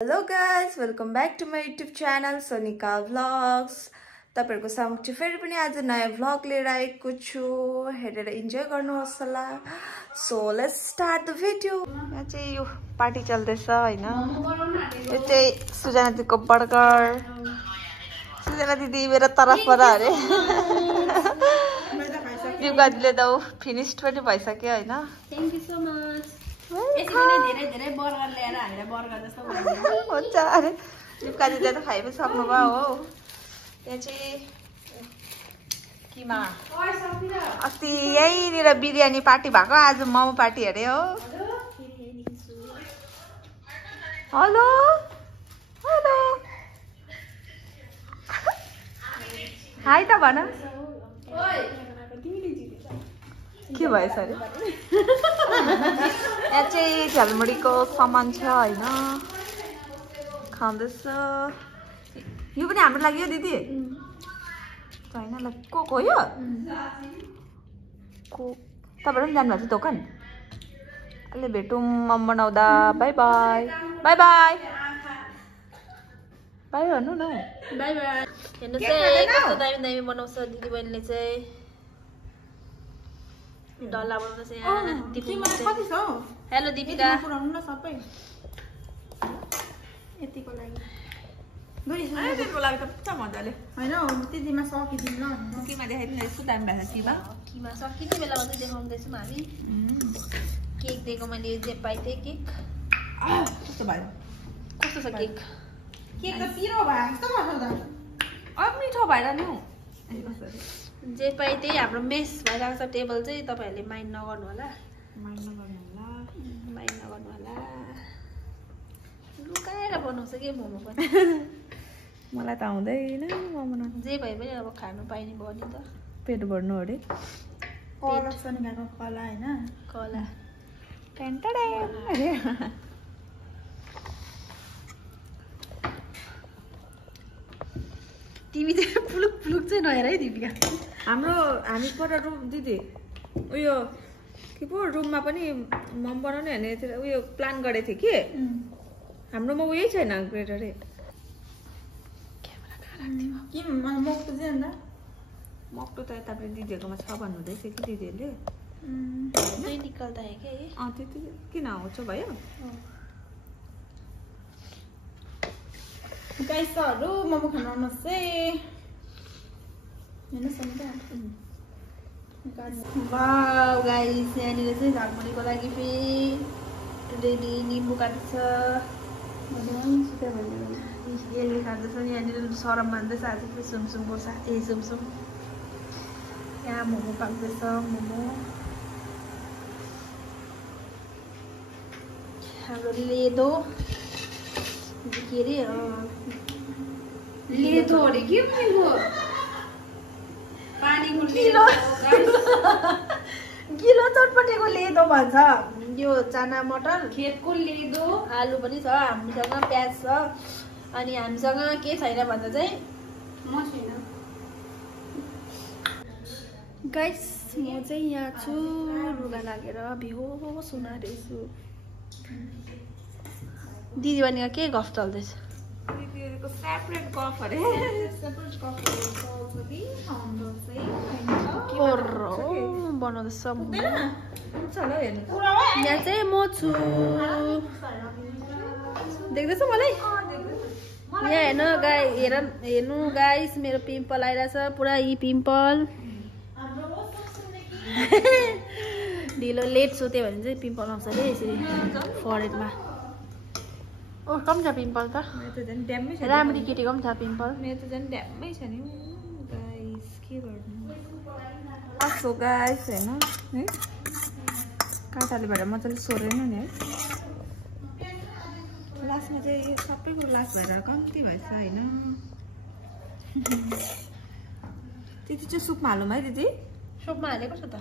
Hello guys, welcome back to my YouTube channel Sonika Vlogs. तपाईहरुको समक्ष फेरि पनि आज नयाँ भ्लग लिएर आएको छु. हेरेर इन्जोय गर्नुहोस् होला. So let's start the video. यहाँ चाहिँ यो पार्टी चल्दैछ हैन. यो चाहिँ सुजना दिदीको बर्गर. सुजना दिदी मेरो तर्फबाट अरे. दिपका दिदीले त फिनिश्ड पनि भइसक्यो हैन. Thank you so much. धेरै बर्गर ल्याएर हामीलाई बर्गर जस्तो हुन्छ अरे दिपका दिदीले त खाइ पनि सक्नु भयो हो. यहाँ चाहिँ किमा अस्ति यहीँनिर बिरयानी पार्टी भएको आज मोमो पार्टी अरे हो. हेलो हेलो हाई त भन के भयो सर. यहाँ चाहिँ झलमुरीको सामान छ हैन खाँदैछ. यो पनि हाम्रो लागि हो दिदी हैन ल. को यो को तपाईहरु पनि जानु भएको छ दोकान. अहिले भेटौँ मम बनाउँदा. Bye bye bye bye bye भन्नु न. Bye bye. हेर्नु चाहिँ कस्तो दामी दामी बनाउँछ दिदी बहिनीले चाहिँ. डल्ला बनाउँछ यहाँ दिपीमा कति छ. हेलो दिपिका पुराउनु न सबै यतिको लागि. त्यसको लागि त पुरा मजाले हैन त्यतिमा सकिदिनु ल. किमा देखाइदिनु यस्तो दामी भएको छ किमा. किमा सकिने बेलामा चाहिँ देखाउँदैछौँ हामी. केक दिएको मैले जे पाइ थिएँ केक. कस्तो भयो कस्तो छ केक. केक त पिरो भयो कस्तो भयो त. अब मिठो भएर नि हौ. जे पाइ त्यही हाम्रो मेस भइरहेको छ. टेबल चाहिँ तपाईहरुले माइन्ड नगर्नु होला. माइन्ड नगर्नु होला. लुकाएर बनाउँछ के मोमो पनि. मलाई त आउँदैन मोमो बनाउनु. जे भए पनि अब खानु पाइने भयो नि त. पेट भर्नु अरे. कला सनिकाको कला हैन कला टेन्टडे अरे. तिमी चाहिँ पुलुक पुलुक चाहिँ नहेर है दिपिका. हामी पर रुम दिदी उयो के पो रुममा पनि मम बनाउने भने उयो प्लान गरेको थिएँ कि हाम्रोमा उयो छैन ग्रेटरै. मक्टो त यता दिदीहरूकोमा छ भन्नुहुँदैछ कि दिदीहरूले. निकाल्दा के त्यति किन आउँछ भयो. गाइसहरू मोमो खान आउनुहोस् है. वाउ गाइस यहाँनिर चाहिँ झालमुरीको लागि फेरि रेडी निम्बु काट्छ. यसले खाँदैछ नि. यहाँनिर सरम मान्दैछ आज फेरि सुमसुमको साथी सुमसुम. यहाँ मोमो पाक्दैछ. मोमो हाम्रो लेदो के अरे लेदो अरे के भनेको पानीको लेदो गिलो चटपटेको लेदो भन्छ. यो चना मटर खेतको लेदो. आलु पनि छ हामीसँग. प्याज छ. अनि हामीसँग के छैन भन्दा चाहिँ म छैन. गाइस म चाहिँ यहाँ छु लुगा लागेर बेहोस हुन आँटेछु. दिदी बहिनीको के गफ चल्दैछ. दिदीहरूको सेपरेट गफ अरे. बनाउँदैछ. यहाँ चाहिँ म छु. देख्दैछ मलाई. यहाँ हेर्नु गाइस मेरो पिम्पल आइरहेछ पुरा. यी पिम्पल ढिलो लेट सुत्यो भने चाहिँ पिम्पल आउँछ अरे यसरी फरेडमा. कम छ पिम्पल त. राम्री केटीको पनि छ पिम्पल. मेरो त झन् ड्याम्मै छ नि गाइस. के गर्नु आसो गाइस होइन है. काँटाले भएर मजाले सोरेन नि है. लास्टमा चाहिँ यो सबै कुरो लास्ट भएर कम्ती भएछ होइन. त्यति चाहिँ सुपमा हालौँ है दिदी. सुपमा हालेको छ त.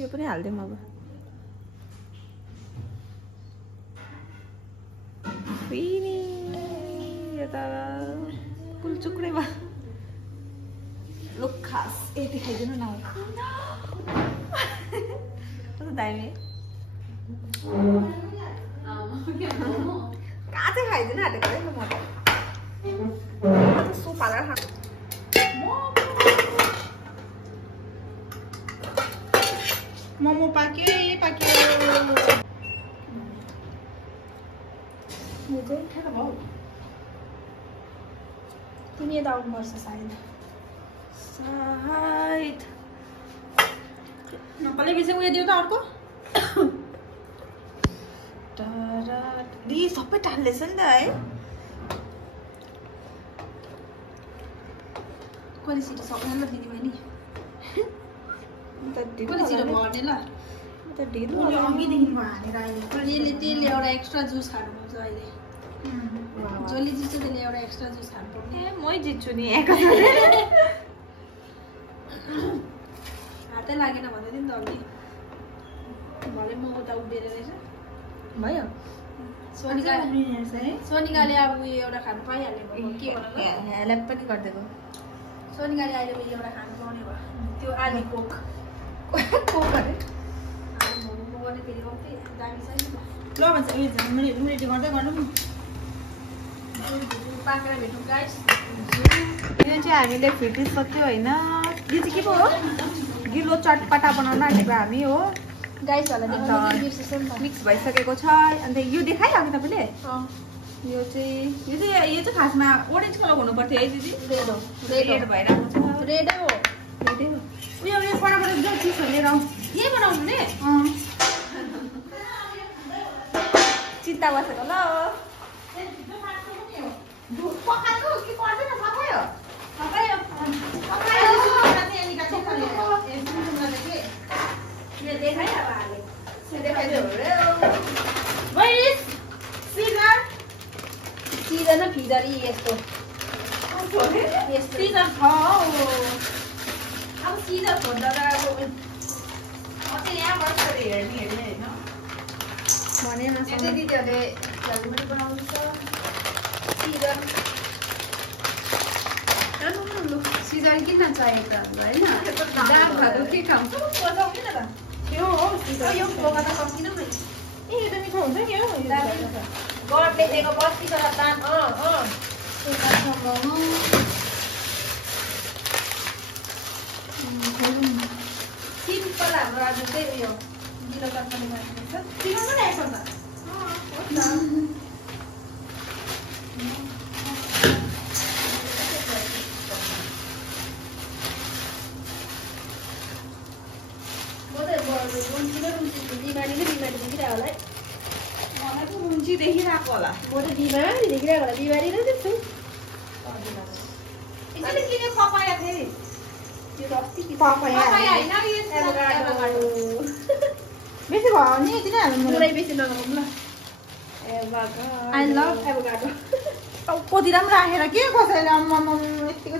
यो पनि हालिदिउँ अब. फेरि यता कुलचुक्रै भयो. लुक खास यति खाइदिनु न. दामी काँचै खाइदिन आँटेको है म त सुप हालेर खान्छु मोमो पाक्यो तिमी यता आउनुपर्छ सायद नक्कले बिर्से उयो दियो त अर्को सबै टाल्दैछ नि त है कहिले छिटो सक्दैन ल दिदी बहिनी कहिले छिटो भर्ने ल अघिदेखि हानेर अहिले त्यसले एउटा एक्स्ट्रा जुस खानुपर्छ अहिले जसले जित्छ त्यसले एउटा एक्स्ट्रा जुस खानुपर्ने मै जित्छु नि हातै लागेन भन्दै थियो नि त अघि भरे म उता उभिएर रहेछ भयो सोनिकाले अब उयो एउटा खानु पाइहाल्यो के भन्नु हेल्प पनि गरिदिएको सोनिकाले अहिले उयो एउटा खानु पाउने भयो त्यो आलु कोक अरे मोमो गर्ने फेरि कति दामी छ नि ल भन्छ उयो रेडी गर्दै गर्नु पाकेर भेटौँ गाइस यो चाहिँ हामीले फिटिसक्यो होइन यो चाहिँ के पो हो गिलो चटपटा बनाउन आँटेको हामी हो गाइसहरूलाई मिक्स भइसकेको छ अन्त यो देखायो अघि तपाईँले यो चाहिँ खासमा ओरेन्ज कलर हुनु पर्थ्यो है दिदी रेड भइरहेको छ रेडै हो उयो फटाफट जो चिजहरू लिएर आउँ यही बनाउनु नि चिन्ता बसेको ल पकाएको के पर्दैन पकायो सिजन फिजर यस्तो सिजन छ अब सिजर खोज्दा त अब यहाँबाट हेर्ने होइन भनेन दिदीहरूले पनि बनाउँछ सिजन किन चाहिएको त हाम्रो होइन दाम खाएको के खान्छ त्यो हो यो फ्लोमा त सकिन ए यो त मिठो हुन्छ नि हो गडले दिएको बस्तीको दाम सिम्पल हाम्रो आज चाहिँ उयो गिलो तरकारी बनाएको छ तिम्रो पनि आएको त बिमारी देखिरहेको होला है मलाई पो रुन्ची देखिरहेको होला म त बिमारी देखिरहेको होला बिमारी नै देख्छु यसले किन पपाया फेरि त्यो त अस्ति पपाया होइन बेसी भयो नि किन हाल्नु पुरै बेसी नगरौँ ल आई लभ एभोकाडो कतिरा पनि राखेर के कसैले यतिको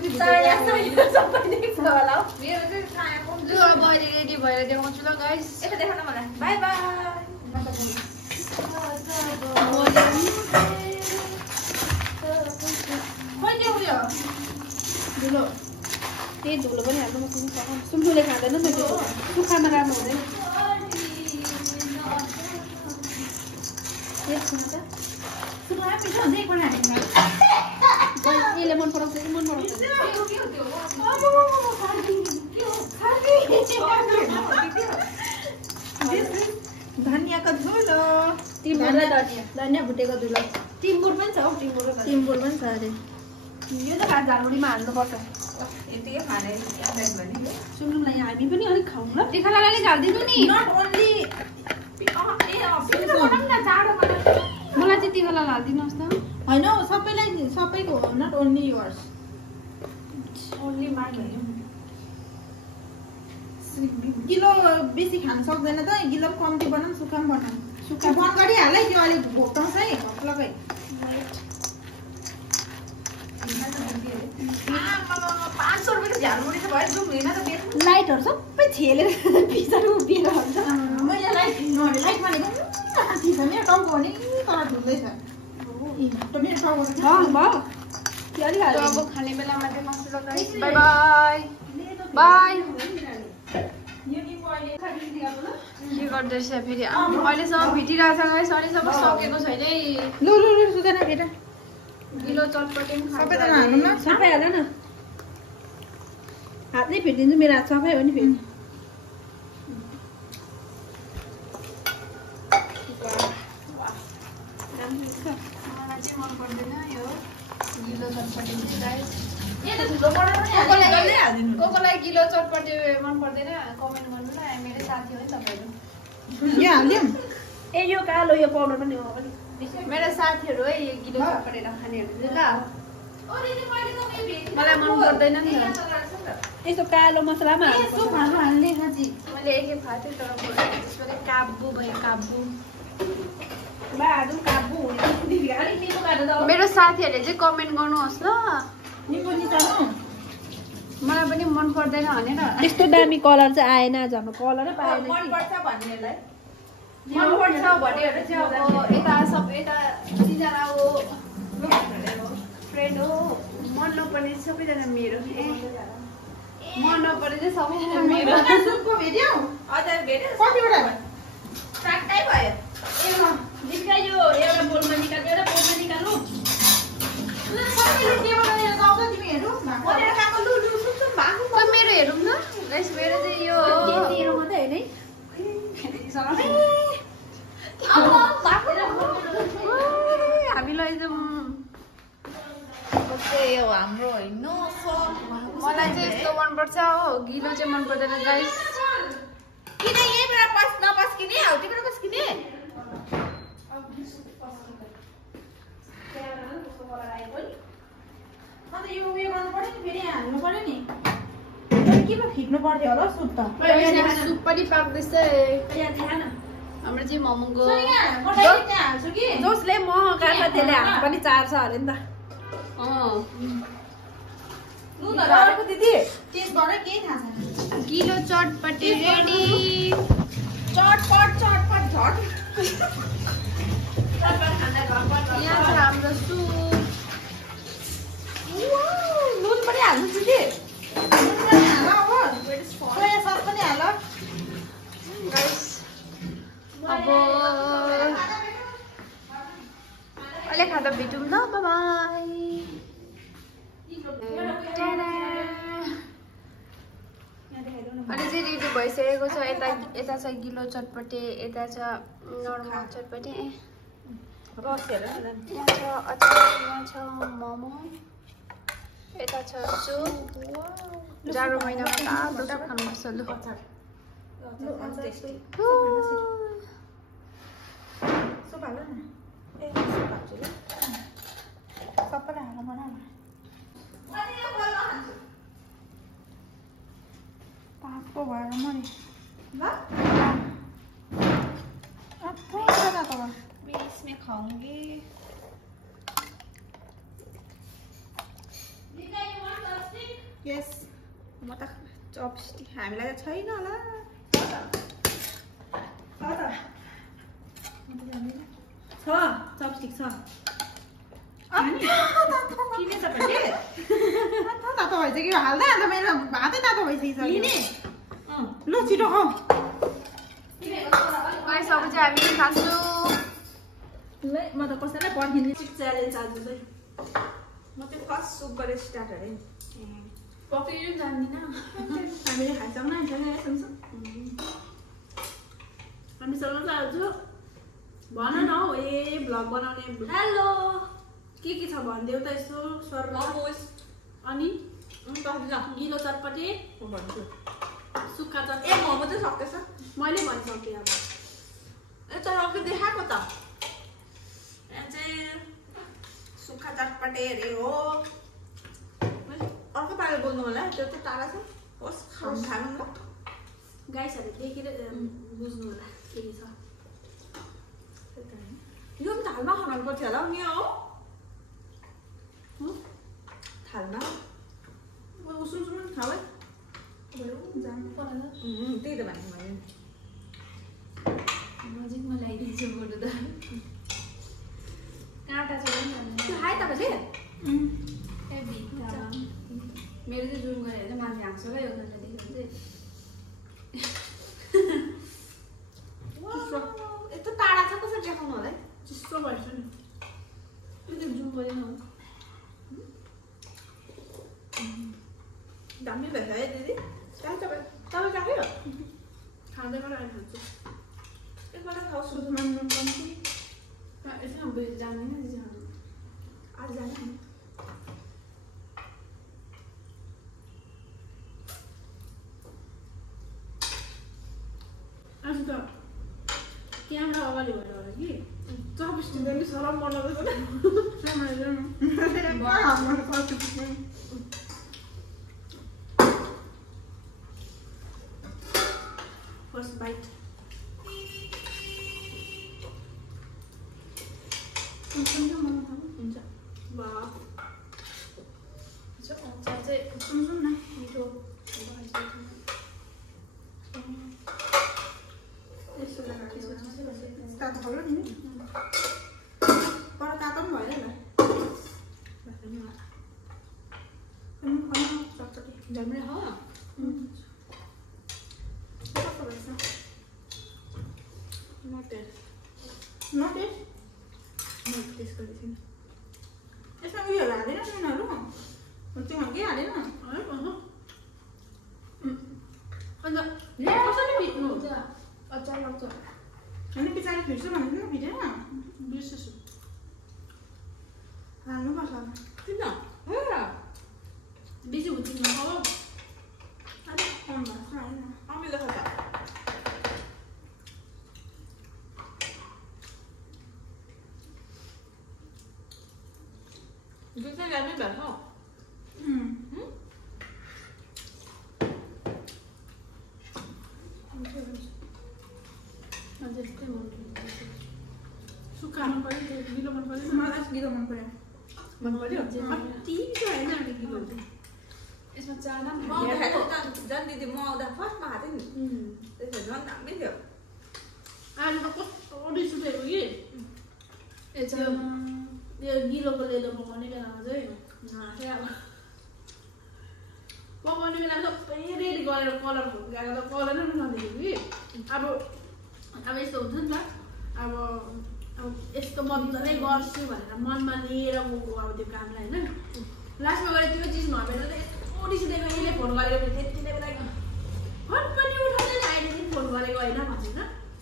होला मेरो चाहिँ खाएको जो अब अहिले रेडी भएर देखाउँछु ल गाइस यता देखाउन मलाई बाई बाई खोइ उयो धुलो त्यही धुलो पनि हाल्नु म सुम्फुले खाँदैन नि त्यो सुक्खामा राम्रो हुँदैन यसले मन पराउँछ कि मन पराउँछ धनियाँको धुलो धनियाँ भुटेको धुलो टिम्बुर पनि छ हौ टिम्बुर पनि छ अरे यो त खास झालमुरीमा हाल्नुपर्छ यतिकै खाने सुम्नुलाई हामी पनि अलिक खाउँ ल तिखालालाई अलिक हालिदिनु नि नट ओन्ली मलाई चाहिँ तिखाला हालिदिनुहोस् त होइन सबैलाई सबैको नट ओन्ली युवर्स ओन्ली माग गिलो बेसी खान सक्दैन त गिलो पनि कम्ती बनाऊँ सुक्खा पनि बनाऊँ सुक्खा बन्द गरिहाल है त्यो अलिक भोक्टाउँछ है हप्लकै 500 रुपियाँको झालमुरी त भयो जाउँ होइन त लाइटहरू सबै छेलेर पिछाडि उभिएर हुन्छ मैले लाइट लाइट भनेको छ मेरो टाउको भने तर धुँदैछ मेरो टाउको अब खाने बेलामा चाहिँ मसला बाई बाई बाई यो के गर्दैछ फेरि अहिलेसम्म भिटिरहेछ गाइस अहिलेसम्म सकेको छैन है लु लु लु सुदैन फेरि गिलो चटपटे पनि खान्छ सबैजना हाल्नु न सबै हाल न हात नै फिटिदिन्छु मेरो हात सफै हो नि फेरि मलाई चाहिँ मन पर्दैन यो गिलो चटपटे गाइस कोकोलाई गिलो चटपटे मन पर्दैन कमेन्ट गर्नु न मेरो साथी हो नि तपाईहरु यो हाल्दियौ ए यो कालो यो पाउडर पनि हो पनि मेरो साथीहरु है यो गिलो चटपटे खानेहरु ल मलाई मन पर्दैन नि यस्तो कालो मसलामा हाल्ने गाजी मैले एकै फाटे तर त्यसले काबु भयो काबु मेरो साथीहरुले चाहिँ कमेन्ट गर्नुहोस् ल मलाई पनि मन पर्दैन भनेर यस्तो दामी कलर चाहिँ आएन झन् कलरै पाएन मन पर्छ भन्नेलाई मन पर्छ भनेर चाहिँ अब यता सब यता तिनजना अब फ्रेन्ड हो मन नपर्ने सबैजना मेरो मन नपर्ने चाहिँ सबैजना मेरो सुपको भेट्यौ अझै भेट्यो कतिवटा ट्याक्कै भयो दिक्का यो एउटा बोलमा निकाल्नु एउटा बोलमा निकाल्नु सबैले केबाट लिएर जाउँछ तिमी हेरौ मैले खाएको लु लु सुप सुप भागु मेरो हेरौँ न गाइस मेरो चाहिँ यो तेरो मात्रै हैन हामी लैजाउँ यो हाम्रो होइन मलाई चाहिँ यस्तो मनपर्छ हो गिलो चाहिँ मन पर्दैन गाइस किन यहीँबाट नपस्किने हौ तिमीबाट पस्किने अन्त यो उयो गर्नु पर्यो नि फेरि हाल्नु पर्यो नि केमा फिट्नु पर्थ्यो होला सुप त सुप पनि पाक्दैछ हाम्रो चाहिँ मोमोको हाल्छु कि जसले म काट्छ त्यसले हात पनि चार्छ अरे नि त अर्को दिदी त्यसबाट केही थाहा छैन गिलो चटपटे रेडी चटपट चटपट झट यहाँ छ हाम्रो सुप नुन पनि हाल्नु छु कि नुन पनि हाल हो सोया सस पनि हाल गाइस अब अहिले खाँदा भेटौँ ल बाई अहिले चाहिँ रेडी भइसकेको छ यता छ गिलो चटपटे यता छ नर्मल चटपटे यहाँ छ अचार यहाँ छ मोमो यता छ सुप जाडो महिनामा तातो सुप खानुपर्छ लु सबैलाई हाल्नु बनाऊ पापको भएर मरे ल मैं इसमें खाऊंगी यस म त चपस्टिक हामीलाई त छैन होला छ चपस्टिक छ किने तपाईले तातो भइसक्यो हाल्दै हाल्दा मेरो भातै तातो भइसक्यो ल छिटो खाऊ गाइस अब चाहिँ हामी खान्छौँ ल म त कसैलाई पर्खिने च्यालेन्ज आज चाहिँ म चाहिँ फर्स्ट सुप गरेर स्टार्ट गरे पक्रिनु जान्दिनँ हामीले खाइसक्नु आइसक्यो हामीसँग चाहन्छु भन न हौ ए भ्लग बनाउने हेलो के छ भनिदेऊ त यसो स्वर अनि गिलो चटपटे म भन्छु सुक्खा चटपटे ए मोमो चाहिँ सक्दैछ मैले भनिसकेँ अब तर अघि देखाएको त यहाँ चाहिँ सुक्खा चटपटे अरे हो अर्को पारा बोल्नु होला त्यो त टाढा छ होस् खानु ल गाइसहरू देखेर बुझ्नु होला के छ यो पनि थालमा खानु पर्थ्यो होला नि हो थालमा उसुन खाऊ है त्यही त भनेको मैले नजिकमा ल्याइदिन्छु बरु त काँटा छ त्यो खाए तपाईँले मेरो चाहिँ जुम गरेर चाहिँ मान्छे हाँस्छ ल यो काँटा देखेर चाहिँ चियाखाउनु होला है चिसो भएछ नि त्यो जुम गरेन दामी भएछ है दिदी तपाईँ खायो खाँदै गरेर आइहाल्छु एकपल्ट खाओस् सुझमा कम्ती यसमा जान्दैन दिदी आज जाने आज त क्यामेरा अगाडि भएर होला कि 24 दिनदेखि सरम बनाउँदैछ फर्स्ट बाइट हुन्छ वाह अचार चाहिँ सुन न मिठो तातो खायो नि पर तातो पनि भएन चटपटी जम्रे हो यसमा उयोहरू हालेन नुनहरू त्यो के हालेन अन्त कसरी फिट्नु अचार लाग्छ होइन पछाडि फिट्छु भनेको न फिटेन बिर्सेछु हाल्नुपर्छ किन बेसी हुन्छ नि हो अलिक कम भएको छ होइन अमिलो खान्छ दुधै दामी भएको सुक्खा मन पर्यो गिलो मन पर्यो मलाई गिलो मन पर्यो कति होइन अनि गिलो यसमा चाना झन् दिदी म आउँदा फर्स्टमा खाएको थिएँ नि त्यसो झन् दामी थियो आज त कस्तो रिस उठेको कि यो गिलोको लेदो पकाउने बेलामा चाहिँ पकाउने बेला सबै रेडी गरेर कलर गएको त कलर नै नदेखेको कि अब यस्तो हुन्छ नि त अब यस्तो मजाले गर्छु भनेर मनमा लिएर गएको अब त्यो कामलाई होइन लास्टमा गएर त्यो चिज नभएर त यस्तो रिस उठेको यसले फोन गरेको त्यति नै बेला फट पनि उठाउँदैन अहिले फोन गरेको होइन भन्छ होइन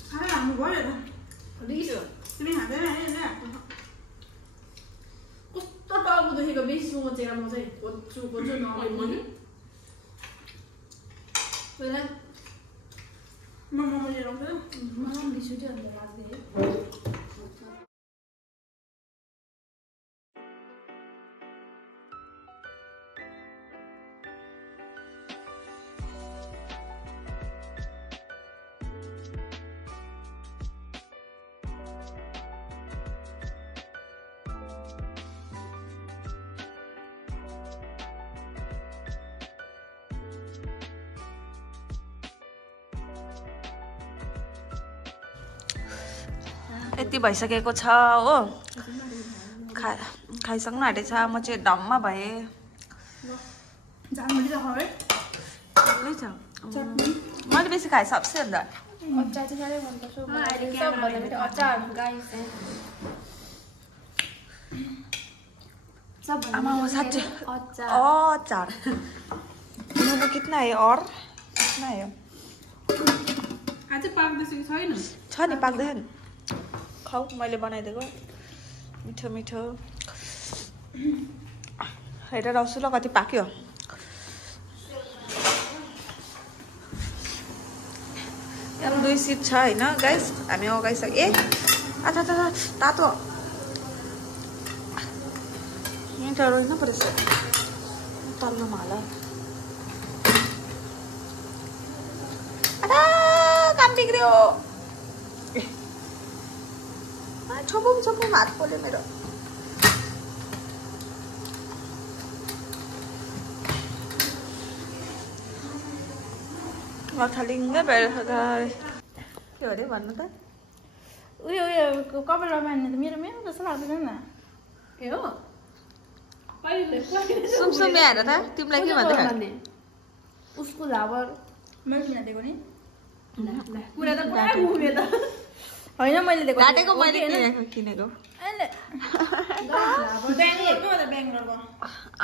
खाएर हाम्रो भयो त रिस हो तिमी खाँदैन होइन कस्तो टाउको दुखेको बेसी सोचेर म चाहिँ खोज्छु नभए पहिला मोमो लिएर आउँछ मलाई रिस उठ्यो अन्त राख्दै है यति भइसकेको छ हो खाइसक्नु आँटेछ म चाहिँ ढम्म भएँ मैले बेसी खाएँ सबसे अन्त अचार चाहिँ साह्रै मनपर्छ सबभन्दा मिठो अचार गाइस आमा साँच्चै अचार मोमो कितना है और कितना है आज पाक्दैछ कि छैन छ नि पाक्दैन खाऊ मैले बनाइदिएको मिठो मिठो हेरेर आउँछु ल कति पाक्यो यहाँ 2 सिट छ होइन गाइस हामी अगाइसक्यो ए अच्छा तातो यहाँ रोइन परेछ तल्लोमा होला काम बिग्रियो छोपौँ हात पोल्यो मेरो लथालिङ्गै भएर के अरे भन्नु त उयो कपालमा बाँध्ने त मेरो जस्तो लाग्दैन नि ए हो सुमसुमे आएर त तिमीलाई के भन्दै उसको लाबर मैले किन दिएको नि कुरा त पुरा घुम्यो त होइन मैले दिएको घाटेको मैले किनेको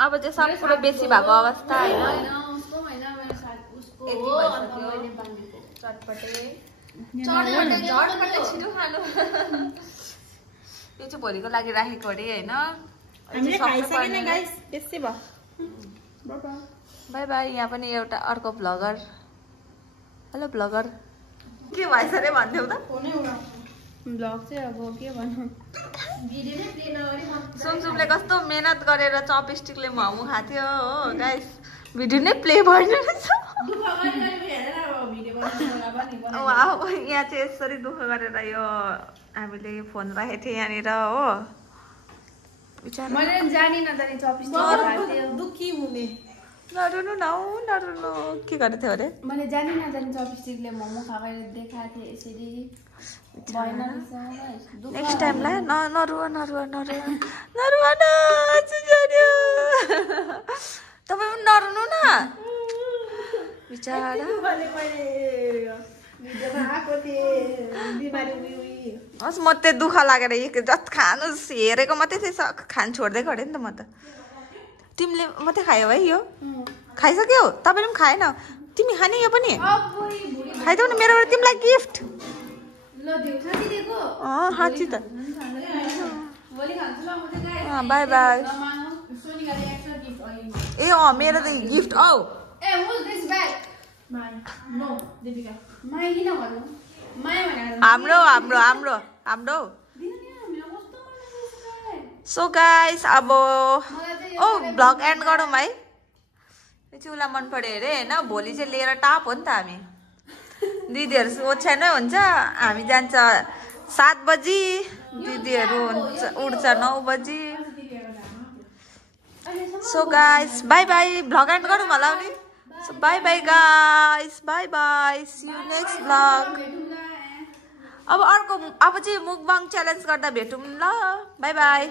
अब चाहिँ सब कुरो बेसी भएको अवस्था होइन चटपटे छिटो खानु यो चाहिँ भोलिको लागि राखेको अरे होइन बाई बाई। यहाँ पनि एउटा अर्को भ्लगर हेलो भ्लगर के भएछ अरे भन्थ्यौ त ब्लग चाहिँ अब के भन्नु सुमसुमले कस्तो मेहनत गरेर चपस्टिकले मोमो खाथ्यो हो गाइस भिडियो नै प्ले भएन रहेछ यहाँ चाहिँ यसरी दुःख गरेर यो हामीले फोन राखेको थियौँ यहाँनिर हो मैले जानी नजानी चपस्टिक दुखी हुने नरुनु नरुनु के गरेको थियो अरे मैले जानी नजानी चपस्टिकले मोमो खाएर देखाएको थिएँ यसरी भएन नेक्स्ट टाइम ला नरुवा तपाईँ पनि नरुनु न बिचारा हस् म त्यो दुःख लागेर जति खानु हेरेको मात्रै थिएँ खानु छोड्दै गरेँ नि त म त तिमीले मात्रै खायौ है यो खाइसक्यौ तपाईँले पनि खाएन तिमी खाने यो पनि खाइदेऊ न मेरोबाट तिमीलाई गिफ्ट साँच्ची त बाई बाई ए मेरो त गिफ्ट औ हाम्रो सो गाइस अब ओ भ्लग एन्ड गरौँ है यो चाहिँ उसलाई मन पर्यो अरे होइन भोलि चाहिँ लिएर टाप हो नि त हामी दिदीहरू ओछ्यानै हुन्छ हामी जान्छ 7 बजी दिदीहरू उठ्छ 9 बजी so guys bye bye vlog end गरौँ होला नि so bye bye guys bye bye see you next vlog अब चाहिँ मुकबाङ च्यालेन्ज गर्दा भेटौँ ल बाई बाई